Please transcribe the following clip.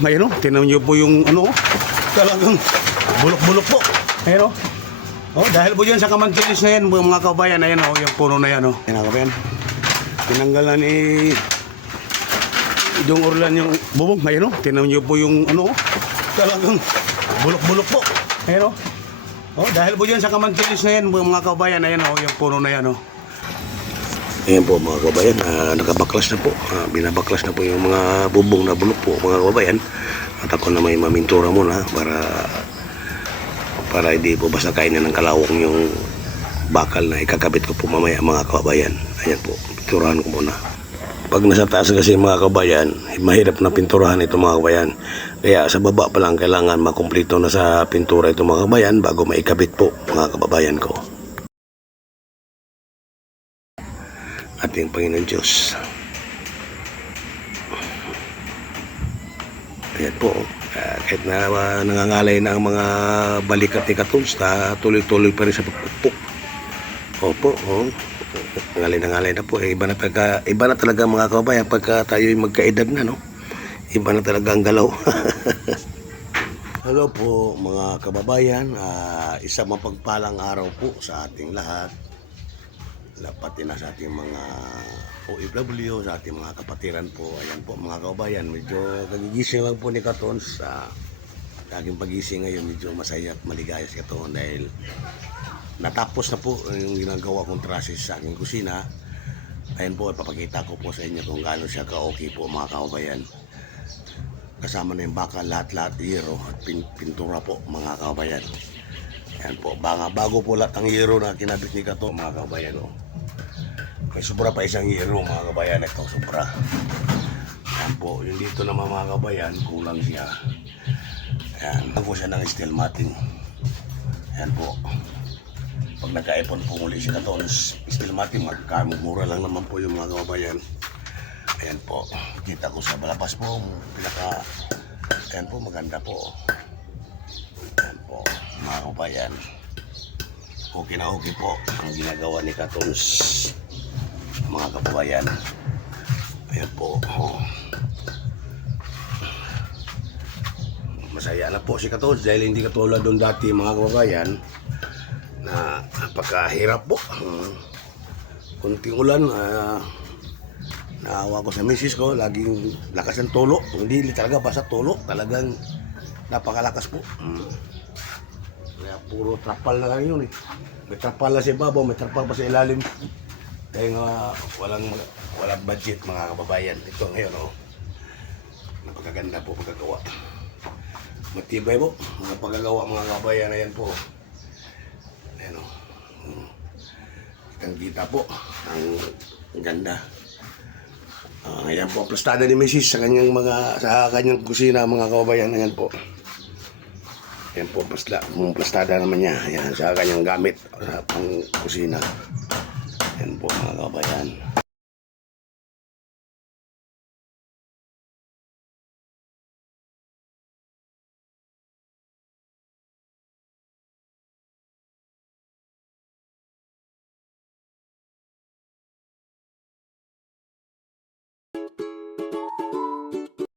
Ayan o, tinan niyo po yung ano, oh. talagang bulok-bulok po. Ayan o. Oh, dahil po dyan sa kamantilis na yan, mga kabayan, ayan o, yung puno na yan o. Ayan kabayan. Tinanggal na ni Idong Orlan yung bubong. Ayan o, tinan niyo po yung ano, oh. talagang bulok-bulok po. Ayan o. Oh, dahil po dyan sa kamantilis na yan, mga kabayan, ayan o, yung puno na yan o. Ayan po mga kabayan, uh, nakabaklas na po. Ah, binabaklas na po yung mga bubong na bulok po mga kabayan. At ako na may mamintura muna para para hindi po basta kainin ng kalawang yung bakal na ikakabit ko po mamaya mga kabayan. Ayan po, pinturahan ko muna. Pag nasa taas kasi mga kabayan, mahirap na pinturahan ito mga kabayan. Kaya sa baba pa lang kailangan makumpleto na sa pintura ito mga kabayan bago maikabit po mga kababayan ko. Ating Panginoon Diyos. Ayan po, ah, kahit na ah, nangangalay na ang mga balikat ni Katuns, na tuloy-tuloy pa rin sa pagpupuk. Opo, oh. Nangalay na ngalay na po. Eh, iba, na talaga, iba na talaga mga kabayan pagka tayo'y magkaedad na, no? Iba na talaga ang galaw. Hello po mga kababayan, Ah, isang mapagpalang araw po sa ating lahat pati na sa ating mga OFW, sa ating mga kapatiran po. Ayan po mga kabayan, medyo nagigising lang po ni Katon sa aking pagising ngayon. Medyo masaya at maligaya si Katon dahil natapos na po yung ginagawa kong trasis sa aking kusina. Ayan po, ipapakita ko po sa inyo kung gaano siya ka-okay po mga kabayan. Kasama na yung baka lahat-lahat hero at pin- pintura po mga kabayan. Ayan po, baka bago po lahat ang hero na kinabit ni Kato mga kabayan. Oh. May sobra pa isang hero mga kabayan. Ito, sobra. Ayan po, yung dito naman mga kabayan, kulang siya. Ayan, ako siya ng steel matting. Ayan po. Pag nagka-ipon po muli si Kato, steel matting, magkamura lang naman po yung mga kabayan. Ayan po, kita ko sa balabas po, pinaka, ayan po, maganda po. Mga kabayan. Okay na okay po ang ginagawa ni Katons mga kababayan. Ayan po. Oh. Masaya na po si Katons dahil hindi katulad doon dati mga kababayan na napakahirap po. Hmm. Kunting ulan, ah, naawa ko sa misis ko, laging lakas ng tulo. Hindi talaga basta tulo, talagang napakalakas po. Hmm. Kaya puro trapal na lang yun eh. May trapal na sa ibabaw, may trapal pa sa ilalim. Kaya nga walang walang budget mga kababayan. Ito ngayon oh. Napakaganda po pagkagawa. Matibay po. Mga pagkagawa mga kababayan na yan po. Ayan oh. Hmm. Kita po. Ang ganda. Ah, ayan po, plastada ni Mrs. sa kanyang mga sa kanyang kusina mga kababayan ayan po. Yan po, plasla, plastada naman niya. Yan, sa kanyang gamit sa pang kusina. Yan po mga kabayan.